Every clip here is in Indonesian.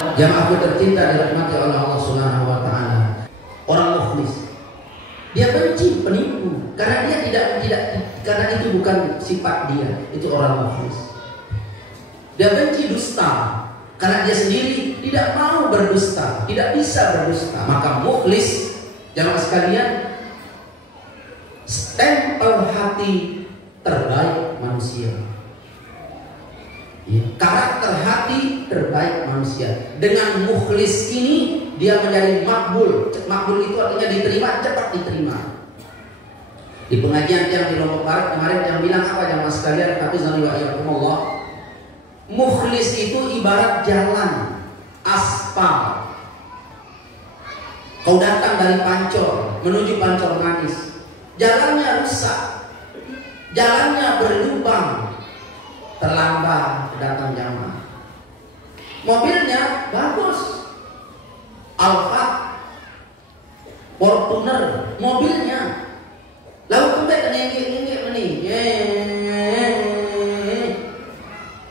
Jamaah tercinta dirahmati oleh Allah Subhanahu wa taala. Orang mukhlis dia benci penipu karena dia tidak karena itu bukan sifat dia, itu orang mukhlis. Dia benci dusta karena dia sendiri tidak mau berdusta, tidak bisa berdusta. Maka mukhlis, jamaah sekalian, stempel hati terbaik manusia. Karakter hati terbaik manusia. Dengan mukhlis ini dia menjadi makbul. Makbul itu artinya diterima, cepat diterima. Di pengajian yang di Lombok Barat kemarin yang bilang apa jamaah sekalian, hafizani wa iyyakumullah, mukhlis itu ibarat jalan aspal. Kau datang dari Pancor menuju Pancor Manis, jalannya rusak, jalannya berlubang, terlambat datang jamaah. Mobilnya bagus, Alphard, Fortuner, mobilnya. Lalu kembali ngengek nih,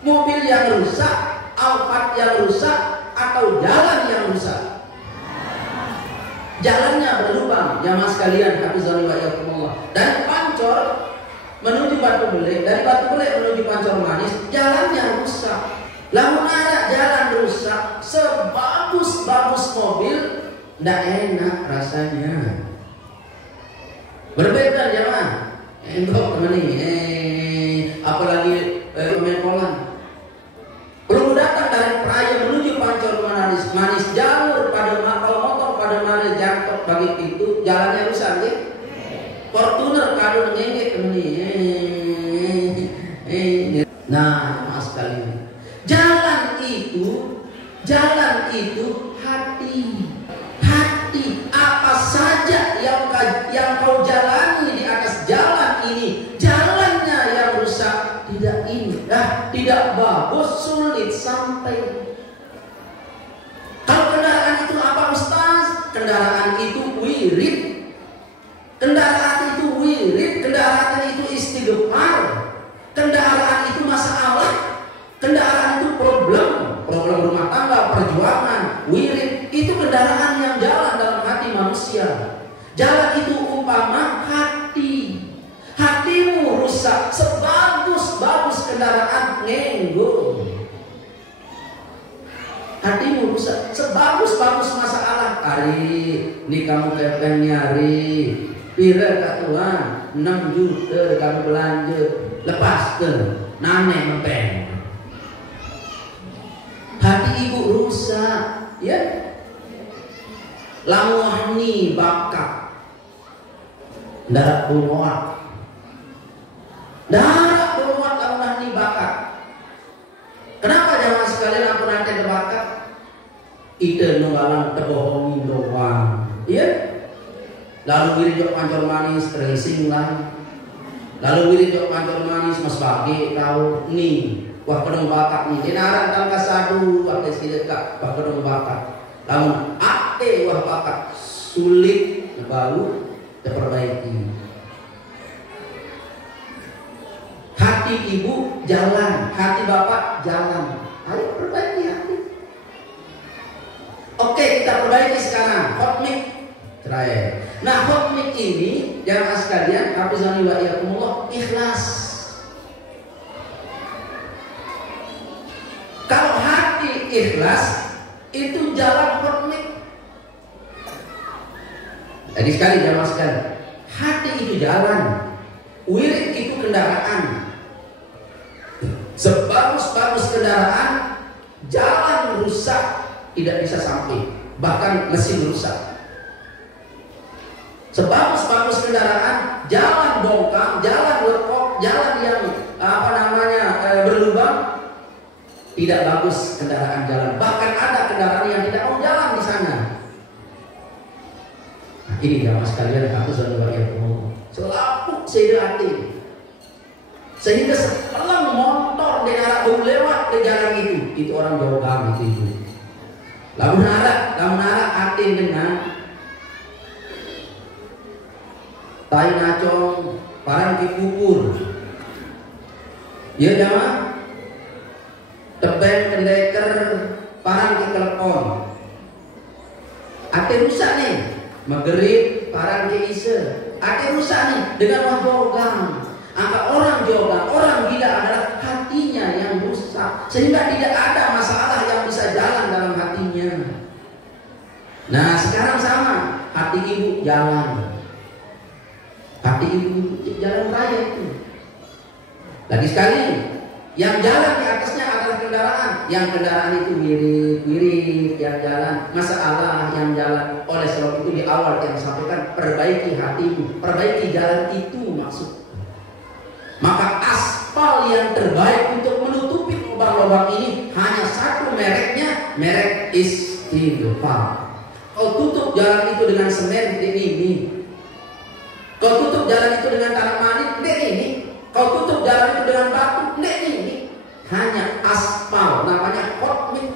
mobil yang rusak, Alphard yang rusak, atau jalan yang rusak? Jalannya berlubang, jamaah sekalian, hafizani wa iyyakumullah. Dari Pancor menuju Batu Belik, dari Batu Belik menuju Pancor Manis, jalannya rusak. Lalu ada jalan rusak, sebagus-bagus mobil, tidak enak rasanya. Berbeda jamaah. Enggak teman ini, apalagi pemain Poland. Belum datang dari Praia menuju Pancor Manis, jalur pada motor pada mana jangkau bagi itu, jalannya rusak ya. Fortuner kado ngengek ini. Nah, maaf sekali. Jalan itu hati. Hati apa saja yang kau jalani di atas jalan ini, jalannya yang rusak, tidak indah, tidak bagus, sulit sampai. Kalau kendaraan itu apa Ustaz? Kendaraan itu wirid. Kendaraan itu wirid, kendaraan itu istighfar, kendaraan itu masalah, kendaraan itu problem rumah tangga, perjuangan, wirid, itu kendaraan yang jalan dalam hati manusia. Jalan itu umpama hati. Hatimu rusak, sebagus-bagus kendaraan ngenggo. Hatimu rusak, sebagus-bagus masalah. Hari ini kamu kepen nyari pira kak tuan 6 juta kamu belanja, lepas ke nane mempeng. Hati ibu rusak, ya. Lamuhni bakat, darah bunguat, lamuhni bakat. Kenapa jamaah sekalian aku nanti berbakat? Ide nunggalan terbohongi doang, ya. Lalu wirid Pancor Manis tracing lah. Lalu wirid Pancor Manis mas bagi tahu nih. Wah kedong bakat nih, dinaran tangka sadu, waktu sidekat, wah kedong bakat. Namun ate wah bakat sulit baru diperbaiki. Hati ibu jalan, hati bapak jalan. Ayo perbaiki hati. Oke, kita perbaiki sekarang. Hotmik terakhir. Nah hotmik ini jamaah sekalian, hafizani wa iyyakumullah, ikhlas. Kalau hati ikhlas, itu jalan hotmik. Jadi sekali jamaah sekalian, hati itu jalan, wirid itu kendaraan. Sebagus-bagus kendaraan, jalan rusak, tidak bisa sampai, bahkan mesin rusak. Sebagus-bagus kendaraan, jalan bongkar, jalan lekok, jalan yang berlubang, tidak bagus kendaraan jalan. Bahkan ada kendaraan yang tidak mau jalan di sana. Nah, ini jamaah sekalian, aku selalu selalu hati. Sehingga setelah motor di arah lewat di jalan itu orang jauh kami itu. Lamun arah hati dengan tai nacong, parang dikubur. Ya jamaah. Tebeng kendeker parang ke telepon. Ate rusak nih, maghrib parang ke isa. Ate rusak nih dengan wajogang. Angka orang jogang, orang gila adalah hatinya yang rusak, sehingga tidak ada masalah yang bisa jalan dalam hatinya. Nah sekarang sama, hati ibu jalan, hati ibu jalan raya itu. Lagi sekali, yang jalan di atasnya adalah kendaraan, yang kendaraan itu mirip-mirip yang jalan, masalah yang jalan. Oleh sebab itu di awal yang sampaikan, perbaiki hatimu, perbaiki jalan itu maksud. Maka aspal yang terbaik untuk menutupi lubang-lubang ini hanya satu mereknya, merek istighfar. Kau tutup jalan itu dengan semen, ini. Kau tutup jalan itu dengan tanah manit, ini. Kau tutup jalan itu dengan batu, ini. Hanya aspal, namanya hot mix.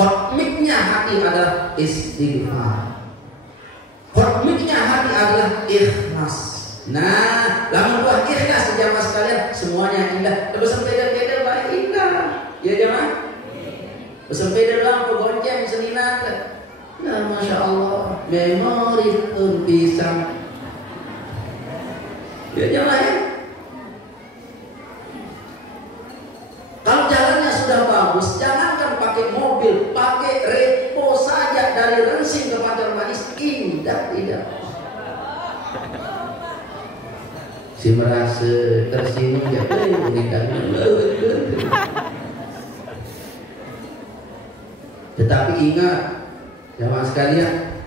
Hot mix-nya hati adalah istighfar. Hot mix-nya hati adalah ikhlas. Nah, lamun buah ikhlas jamaah sekalian, semuanya indah. Pesan pedal-pedal baik indah. Ya jamaah. Pesan pedal lang gonceng senina. Nah, masya Allah, memori pisang. Ya jamaah ya. Kalau jalannya sudah bagus, jangankan pakai mobil, pakai repo saja dari Rensing ke Pancar Manis, indah tidak. Si merasa tersinggung ya, tetapi ingat jamaah sekalian,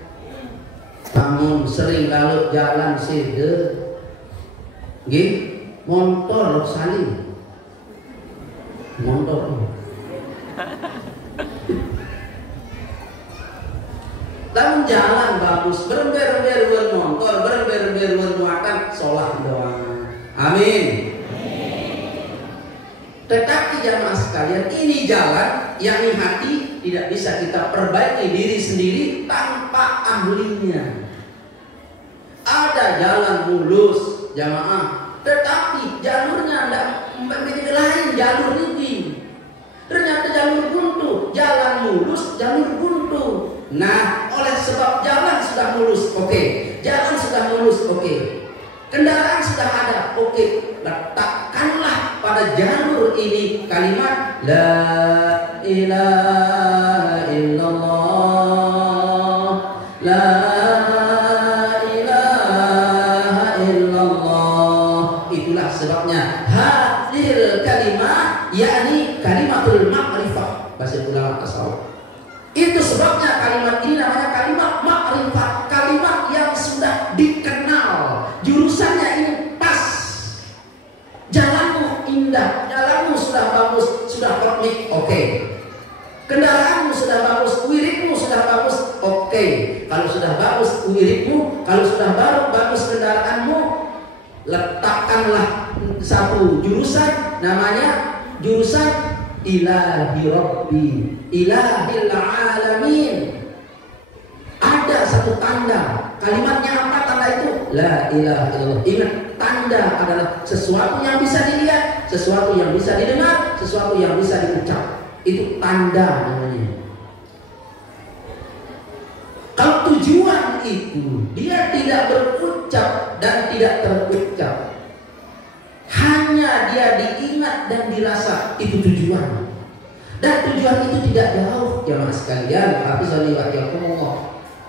namun sering kalau jalan sede, motor saling, motor. Lalu jalan bagus, berember-ember motor, berember-ember muatan, sholat doang. Amin. Tetapi jamaah sekalian, ini jalan, yakni hati, tidak bisa kita perbaiki diri sendiri tanpa ahlinya. Ada jalan mulus jamaah, tetapi jalurnya tidak memiliki lain jalur ini. Ternyata jalur buntu, jalan mulus, jalur buntu. Nah, oleh sebab jalan sudah mulus, oke. Jalan sudah mulus, oke. Kendaraan sudah ada, oke. Letakkanlah pada jalur ini kalimat La ilaha illallah, La ilaha illallah. Itulah sebabnya hadil kalimat, yakni kalimatul ma'rifah, bahasa ulama tasawuf. Itu sebabnya kalimat ini namanya kalimat ma'rifat, kalimat yang sudah dikenal, jurusannya ini pas, jalanmu indah, jalanmu sudah bagus, sudah perfect, oke. Kendaraanmu sudah bagus, wiridmu sudah bagus, oke. Kalau sudah bagus wiridmu, kalau sudah bagus kendaraanmu, letakkanlah satu jurusan, namanya jurusan ilahi rabbi, ilahil alamin. Ada satu tanda, kalimatnya apa tanda itu? La ilaha illallah. Ingat, tanda adalah sesuatu yang bisa dilihat, sesuatu yang bisa didengar, sesuatu yang bisa diucap. Itu tanda namanya. Kalau tujuan itu dia tidak berucap dan tidak terucap, hanya dia diingat dan dirasa, itu tujuan. Dan tujuan itu tidak jauh jamaah sekalian.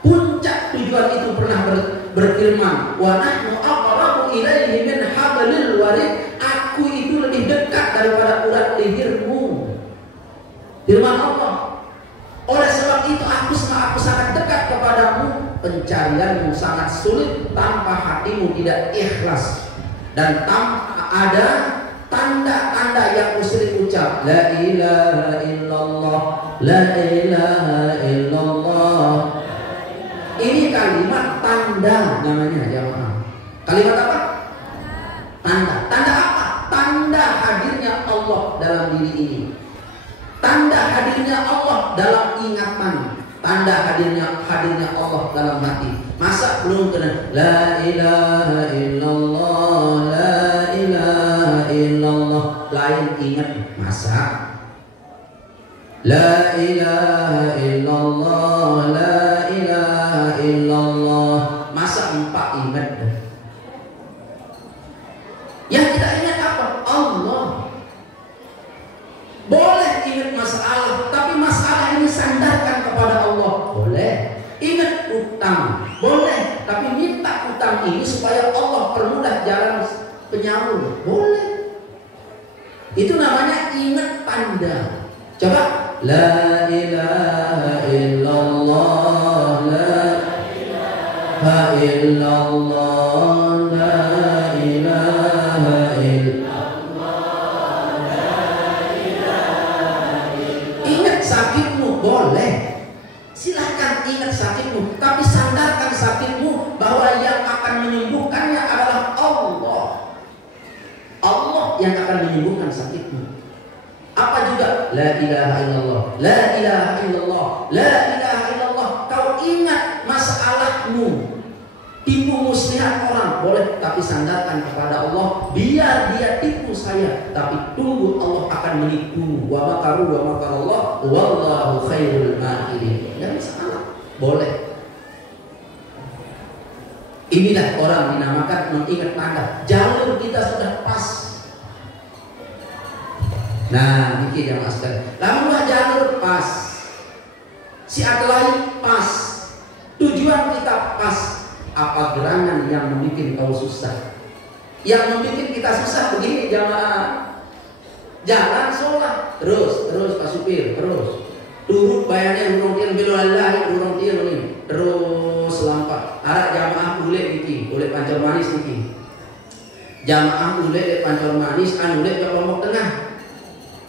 Puncak tujuan itu pernah berfirman, wa nahnu aqrabu ilaihi min hablil warid. Aku itu lebih dekat daripada urat lehermu. Firman Allah. Oleh sebab itu aku sangat dekat kepadamu. Pencarianmu sangat sulit tanpa hatimu tidak ikhlas. Dan tanpa ada tanda-tanda yang mesti diucap. La ilaha illallah, la ilaha illallah. Ini kalimat tanda namanya jamaah. Kalimat apa? Tanda. Tanda apa? Tanda hadirnya Allah dalam diri ini. Tanda hadirnya Allah dalam ingatan. Tanda hadirnya Allah dalam hati. Masa belum kena la ilaha illallah, la ilaha illallah, lain ingat masa. La ilaha illallah, la ilaha illallah. Masa 4 ingat dah? Yang kita ingat apa? Allah. Boleh ingat masalah, tapi masalah ini sandarkan kepada Allah. Boleh. Ingat utang, boleh, tapi minta utang ini supaya Allah permudah jalan penyaur. Boleh. Itu namanya ingat tanda. Coba. La ilaha illallah, la ilaha illallah, la ilaha illallah, la ilaha illallah. Ingat sakitmu boleh, silahkan ingat sakitmu, tapi sandarkan sakitmu bahwa yang akan menyembuhkannya adalah Allah. Allah yang akan menyembuhkan sakitmu. Apa juga? La ilaha illallah, la ilaha illallah, la ilaha illallah. Kau ingat masalahmu, tipu muslihat orang boleh, tapi sandarkan kepada Allah. Biar dia tipu saya, tapi tunggu Allah akan menipu. Wa makaru wa makarallah wallahu khairul makirin. Jangan salah, boleh. Inilah orang dinamakan mengingat tanda. Jalur kita sudah pas. Nah, mikir jamaah sekalian. Lalulah jalur pas, si lain pas, tujuan kita pas. Apa gerangan yang membuat kau susah? Yang membuat kita susah begini jamaah. Jalan sholat terus Pak Supir, terus turut bayarnya urung tiang bilalahi urung tiang ini terus lampak. Harap jamaah boleh niki, boleh Pancor Manis niki. Jamaah boleh Pancor Manis, boleh ke Lombok Tengah.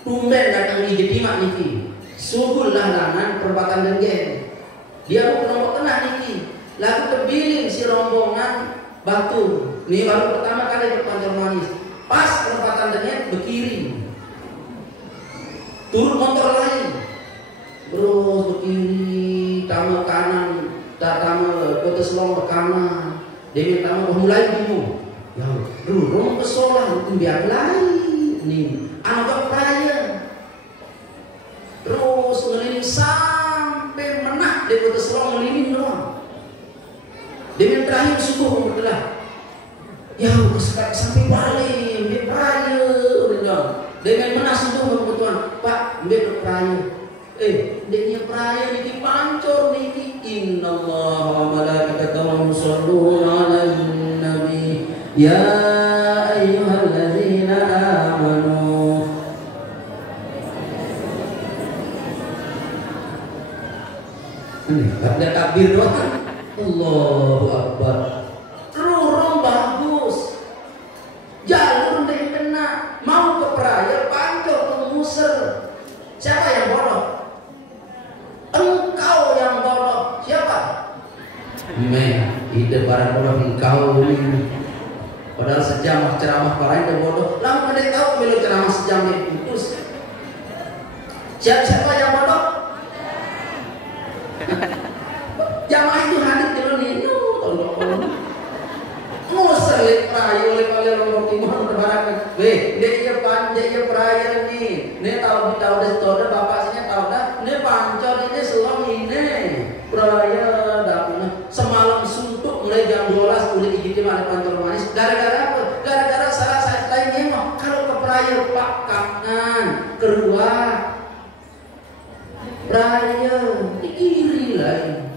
Tumben datang di Jetimak niki, subuh langan perempatan Denggen. Dia mau ke Lombok Tengah niki, lalu terbiling si rombongan Batu. Ini baru pertama kali ke Pancor Manis. Pas perempatan Denggen berkiri, turun motor lain, terus berkiri, tamu kanan, tamu kota Selong ke kanan, dia tamu mulai bingung. Ya, rong kesolah itu biar lain nih. Anggap raya terus ngeliling sampai menak di kota Selong ngeliling doang. Dengan terakhir subuh bergerak. Ya sampai balik di raya udah. Dengan menak subuh kebetulan Pak di raya. Dia raya niki Pancor niki. Innallaha wa malaikatahu yusholluna 'alan nabi. Ya ayyuhalladzina amanu. Ada takbir doang. Allahu Akbar. Rurung bagus. Jalur yang kena. Mau ke Praia, Pancor ke Muser. Siapa yang bodoh? Engkau yang bodoh. Siapa? Ide barang bodoh engkau ini. Padahal sejam ceramah para itu bodoh. Lalu mereka tahu bila ceramah sejam itu putus. Siapa yang bodoh? Jamaah itu hadir dulu nih, tolong. Muser lek Praia oleh Lombok Timur berbarak. Dia Praia nih. Nih tahu dah bapak sini tahu dah. Nih Pancor ini Selong ini. Praia dah punya. Semalam suntuk mulai jam 12 udah digigitin oleh Pancor Manis. Gara-gara apa? Gara-gara salah saya lain nengok. Kalau ke Praia Pak kanan keluar. Praia di kiri lain.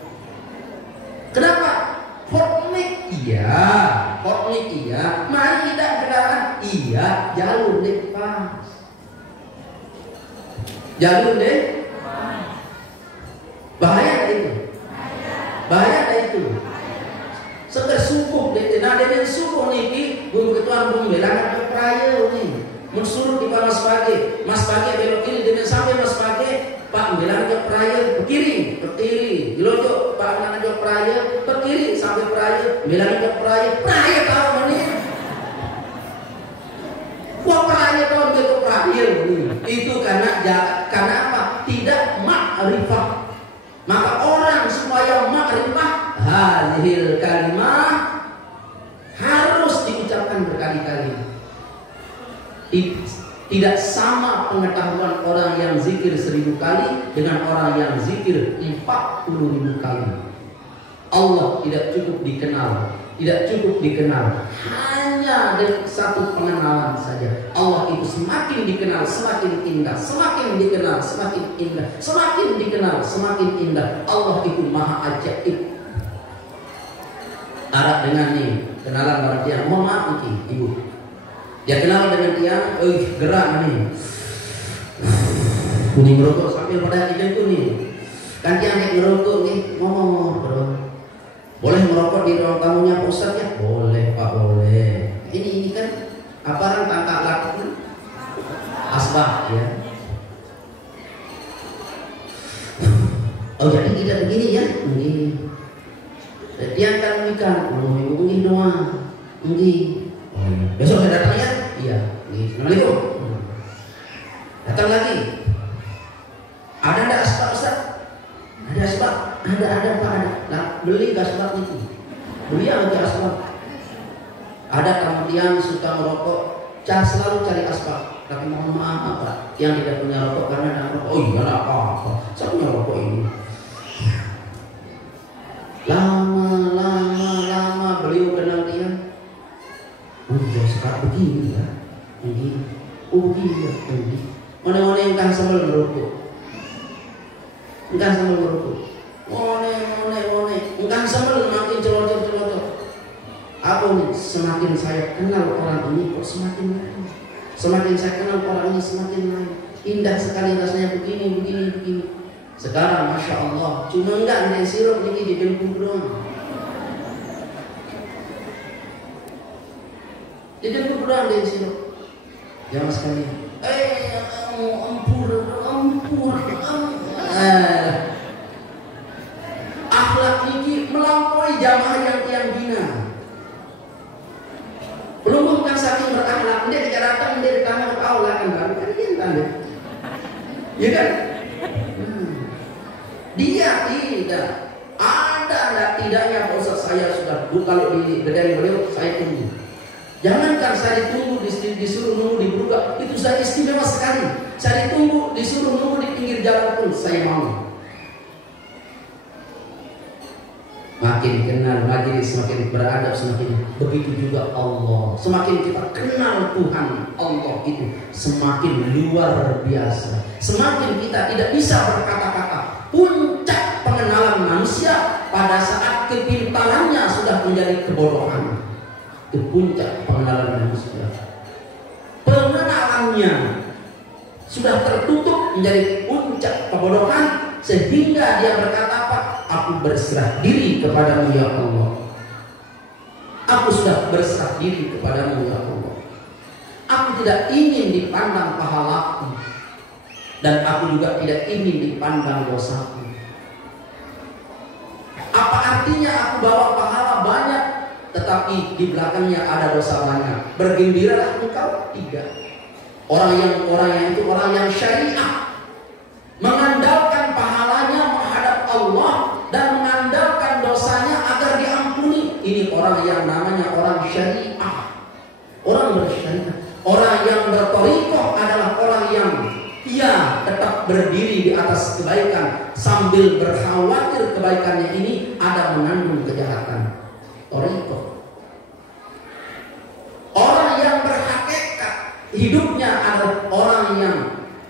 Kenapa? Forklift iya, mari kita kendaraan iya, jalur deh pas. Jalur deh bahaya itu. Seger subuh deh, nah dengan subuh niki, guru ketua pembelaan ke Praia nih, mensuruh di Mas Pagi belok kiri dengan sampai Mas Pagi. Pak bilang ke Praia ke kiri, gelojok Pak bilang ke Praia ke kiri sampai Praia, bilang ke Praia tahu mana? Wah Praia tahu ke Praia itu karena apa? Tidak makrifah. Maka orang supaya makrifah hadhil kalimah harus diucapkan berkali-kali. Tidak sama pengetahuan orang yang zikir 1000 kali dengan orang yang zikir 40.000 kali. Allah tidak cukup dikenal, tidak cukup dikenal hanya dengan satu pengenalan saja. Allah itu semakin dikenal semakin indah, semakin dikenal semakin indah, semakin dikenal semakin indah. Allah itu maha ajaib. Arab dengan nih kenalan barang tiang, mohon maaf ibu. Dia kenal dengan tiang, gerak nih. Kuning merokok sambil pada hidung tuh nih. Kan tiang kayak merokok nih, ngomong bro. Boleh merokok di ruang tamunya Pak Ustaz ya? Boleh Pak, boleh. Ini kan apa orang tangkap laki asbak ya. Oh jadi tidak begini ya? Begini. Dia akan mikir, ini doang, ini. Besok saya datang ya? Iya. Assalamualaikum. Datang lagi. Ada asbak Ustaz? Ada asbak? Ada Pak, ada. Nah, beli asbak itu. Beli aja asbak. Ada kemudian suka merokok, selalu cari asbak. Tapi mohon maaf Pak, yang tidak punya rokok karena ada rokok. Oh iya, ada apa-apa. Saya punya rokok ini. Lama beliau kenal dia. Udah sekarang begini ya, begini. Begini ya, begini. Mana-mana yang kan sambal merokok. Engkau sambal merokok. Mone. Engkau sambal makin celotor. Apa nih? Semakin saya kenal orang ini kok semakin lain. Semakin saya kenal orang ini semakin lain. Indah sekali rasanya begini. Sekarang Masya Allah, cuma enggak ada sirup ini di dengkul doang. Di dengkul doang ada sirup. Jangan sekalian. Ampur. Akhlak ini melampaui jamaah yang tiang bina. Belum bukan saking berakhlak, dia tidak datang dia ditanya ke Allah kan baru kan dia tanda. Ya kan? Dia tidak ada tidaknya Pak Ustaz, saya sudah kalau di gedung beliau saya tunggu. Jangankan saya ditunggu disuruh nunggu di Brugak, itu saya istimewa sekali. Saya ditunggu disuruh nunggu di pinggir jalan pun saya mau. Makin kenal majelis semakin beradab, semakin begitu juga Allah. Semakin kita kenal Tuhan Allah itu semakin luar biasa. Semakin kita tidak bisa berkata-kata. Puncak pengenalan manusia pada saat kepintarannya sudah menjadi kebodohan. Itu puncak pengenalan manusia. Pengenalannya sudah tertutup menjadi puncak kebodohan sehingga dia berkata apa? Aku berserah diri kepadamu ya Allah. Aku sudah berserah diri kepadamu ya Allah. Aku tidak ingin dipandang pahalaku dan aku juga tidak ingin dipandang dosaku. Apa artinya aku bawa pahala banyak tetapi di belakangnya ada dosa banyak? Bergembiralah engkau? Tidak. Orang yang syariah, mengandalkan pahalanya menghadap Allah dan mengandalkan dosanya agar diampuni. Ini orang yang namanya orang syariah. Orang bersyariah. Orang yang berthariqah adalah orang yang ia tetap berdiri di atas kebaikan sambil berkhawatir kebaikannya ini ada mengandung kejahatan. Thariqah. Orang yang berhakikat hidupnya adalah orang yang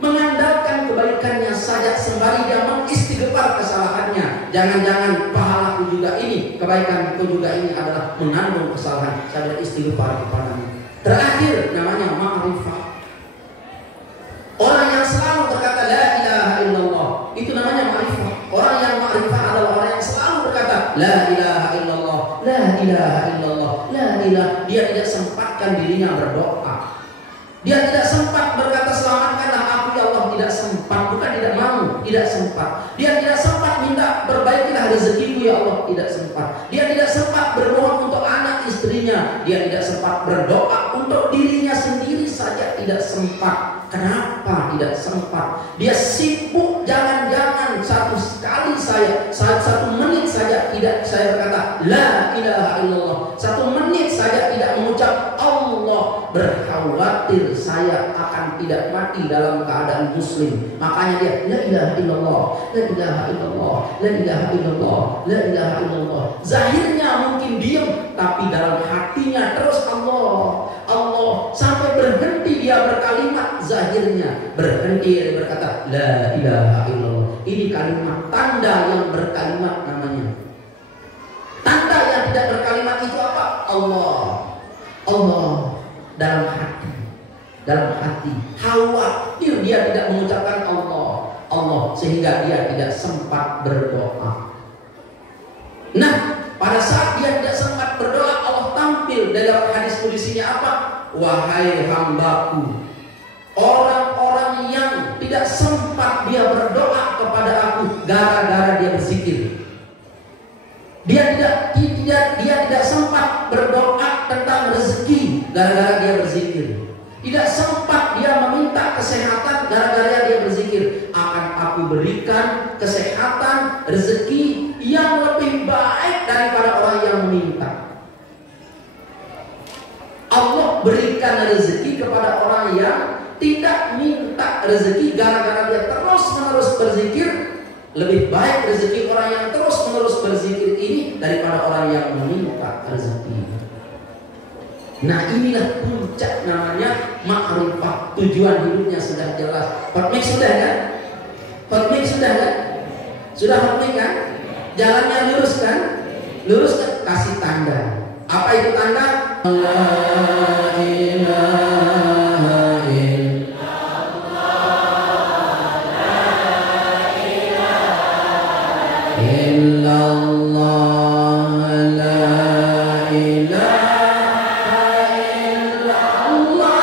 mengandalkan kebaikannya saja sembari dia mengistighfar kesalahannya. Jangan-jangan pahalaku juga ini, kebaikanku juga ini adalah mengandung kesalahan. Saya beristighfar kepadamu. Terakhir namanya ma'rifah. Orang yang selalu berkata la ilaha illallah, itu namanya ma'rifah. Orang yang ma'rifah adalah orang yang selalu berkata la ilaha illallah, la ilaha illallah, la ilaha. Dia tidak sempatkan dirinya berdoa. Dia tidak sempat berkata selamatkanlah aku ya Allah, tidak sempat. Bukan tidak mau, tidak sempat. Dia tidak sempat minta perbaikilah rezekiku ya Allah, tidak sempat. Dia tidak sempat berdoa untuk anak istrinya. Dia tidak sempat berdoa untuk dirinya sendiri saja, tidak sempat. Kenapa tidak sempat? Dia sibuk. Jangan-jangan satu menit saja tidak saya berkata la ilaha illallah, 1 menit saja tidak mengucap Allah berkhawatir saya akan tidak mati dalam keadaan muslim. Makanya dia la ilaha illallah, la ilaha illallah, la ilaha illallah, la ilaha illallah. Zahirnya mungkin diam, tapi dalam hatinya terus Allah, Allah, sampai berhenti dia berkalimat. Zahirnya berhenti dia berkata la ilaha illallah. Ini kalimat tanda yang berkalimat namanya. Tanda yang tidak berkalimat itu apa? Allah, Allah dalam hati, dalam hati. Khawatir dia tidak mengucapkan Allah, Allah, sehingga dia tidak sempat berdoa. Nah, pada saat dia tidak sempat berdoa, Allah tampil dalam hadis kudusinya apa? Wahai hambaku, orang-orang yang tidak sempat dia berdoa kepada aku gara-gara dia berzikir. Dia tidak sempat berdoa tentang rezeki gara-gara dia berzikir. Tidak sempat dia meminta kesehatan gara-gara dia berzikir. Akan aku berikan kesehatan, rezeki yang lebih baik daripada orang yang meminta. Allah berikan rezeki kepada orang yang tidak minta rezeki gara-gara dia terus-menerus berzikir. Lebih baik rezeki orang yang terus-menerus berzikir ini daripada orang yang meminta rezeki. Nah, inilah puncak namanya ma'rifah. Tujuan hidupnya sudah jelas. Hotmix sudah kan? Hotmix sudah kan? Sudah hotmix kan? Jalannya lurus kan? Lurus kan? Kasih tanda. Apa itu tanda? La ilaha illallah, la ilaha illallah,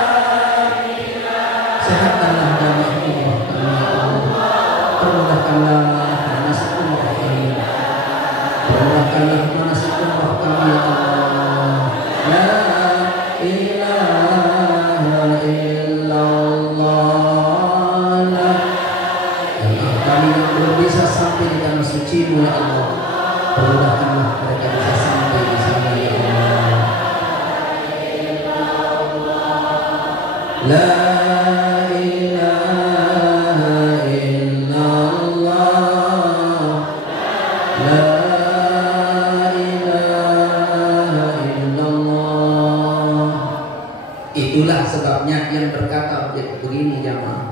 la ilaha. Sehatkanlah jamaah Allah, permudahkanlah manasik umrah kami, permudahkanlah manasik umrah kami Allah. La ilaha illallah, la. Kami yang belum bisa sampai di tanah suci-Mu ya Allah, permudahkanlah mereka bisa sampai di sana ya Allah. La ilaha illallah, la ilaha illallah. Itulah sebabnya yang berkata begini jamaah,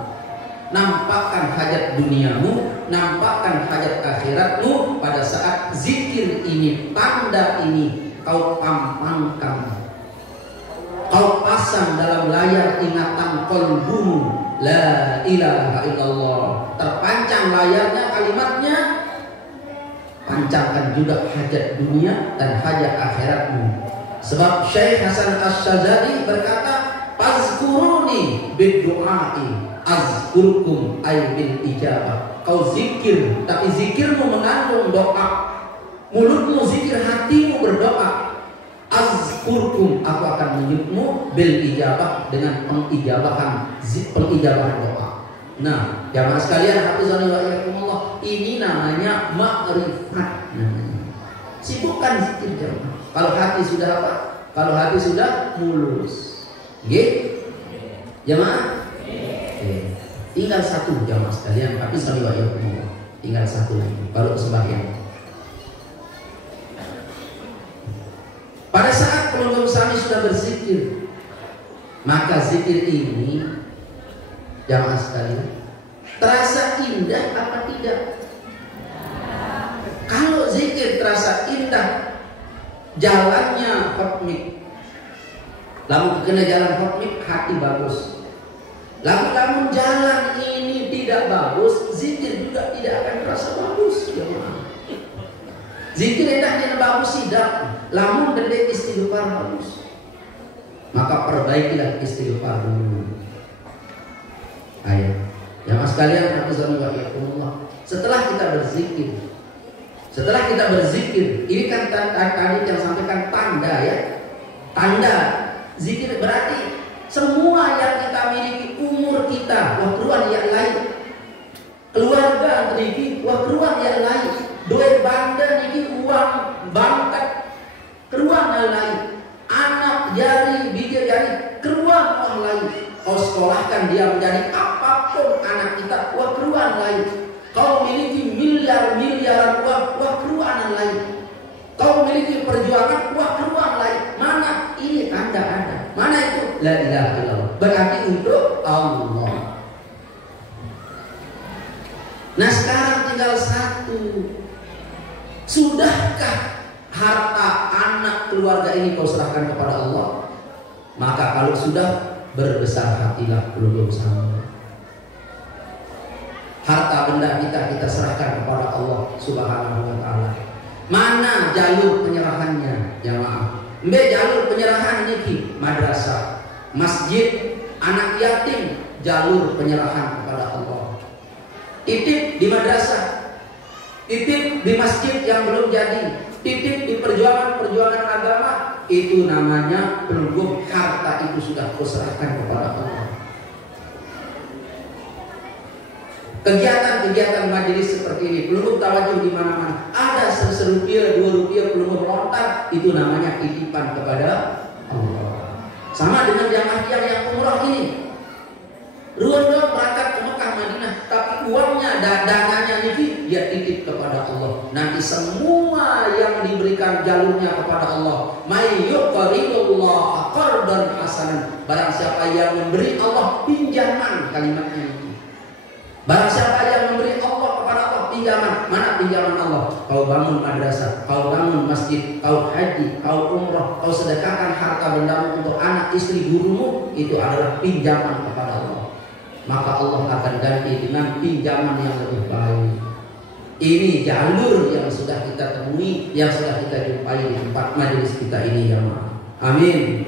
nampakkan hajat duniamu, nampakkan hajat akhiratmu pada saat zikir ini, tanda ini kau pampangkan, kau pasang dalam layar ingatan qalbumu, la ilaha illallah. Terpancang layarnya kalimatnya, pancangkan juga hajat dunia dan hajat akhiratmu. Sebab Syekh Hasan Asy-Syadzali berkata, "Fazkuruni bid-du'ai azkurkum ay bil ijabah." Kau zikir, tapi zikirmu mengandung doa. Mulutmu zikir, hatimu berdoa. Azkurkum, aku akan menyebutmu bil ijabah, dengan pengijabahan doa. Nah, jamaah sekalian, hafizani wa iyyakumullah, ini namanya ma'rifat namanya. Sibukkan zikir jamaah. Kalau hati sudah apa? Kalau hati sudah mulus. Nggih? Jamaah? Tinggal satu jamaah sekalian, tapi sekali wa iyyakumullah. Tinggal satu lagi baru sembahyang. Pada saat pengunjung sami sudah berzikir, maka zikir ini jamaah sekalian terasa indah apa tidak? Kalau zikir terasa indah, jalannya hotmik. Lalu kena jalan hotmik, hati bagus. Lalu jalan ini tidak bagus, zikir juga tidak akan terasa bagus. Zikir endahnya bagus tidak, lamun berdek istighfar bagus. Maka perbaikilah istighfar dulu. Ayo, jamaah sekalian, setelah kita berzikir, ini kan tadi yang sampaikan tanda ya. Tanda zikir berarti semua yang kita miliki, umur kita, wah keruan yang lain, keluarga miliki, wah keruan yang lain, duit banda niki, uang bangkat, keruan yang lain, anak bahkan dia menjadi apapun anak kita, wah keruan lain. Kau miliki miliar-miliaran uang, wah keruan lain. Kau miliki perjuangan, wah keruan lain. Mana? Ini tanda ada. Mana itu? La ilaha illallah. Berarti untuk Allah. Nah sekarang tinggal satu. Sudahkah harta anak keluarga ini kau serahkan kepada Allah? Maka kalau sudah, berbesar hatilah belum sama. Harta benda kita serahkan kepada Allah Subhanahu wa ta'ala. Mana jalur penyerahannya jamaah? Jalur penyerahan ini madrasah, masjid, anak yatim, jalur penyerahan kepada Allah. Titip di madrasah, titip di masjid yang belum jadi, titip di perjuangan agama, itu namanya belum harta itu sudah kuserahkan kepada Allah. Kegiatan-kegiatan majelis seperti ini belum tawajuh di mana-mana. Ada Rp1, Rp2 belum melontar, itu namanya titipan kepada Allah. Sama dengan jamaah yang umrah ini. Ruang-ruang berangkat ke Mekah Madinah, tapi uangnya dananya ini dia titip kepada Allah. Nanti semua yang diberikan jalurnya kepada Allah. May yuqridullah qardan hasanan. Barang siapa yang memberi Allah pinjaman, kalimatnya ini. Barang siapa yang memberi Allah kepada Allah pinjaman. Mana pinjaman Allah? Kau bangun madrasah, kau bangun masjid, kau haji, kau umrah, kau sedekahkan harta bendamu untuk anak, istri, gurumu, itu adalah pinjaman kepada Allah. Maka Allah akan ganti dengan pinjaman yang lebih baik. Ini jalur yang sudah kita temui, yang sudah kita jumpai di tempat majelis kita ini, ya. Amin.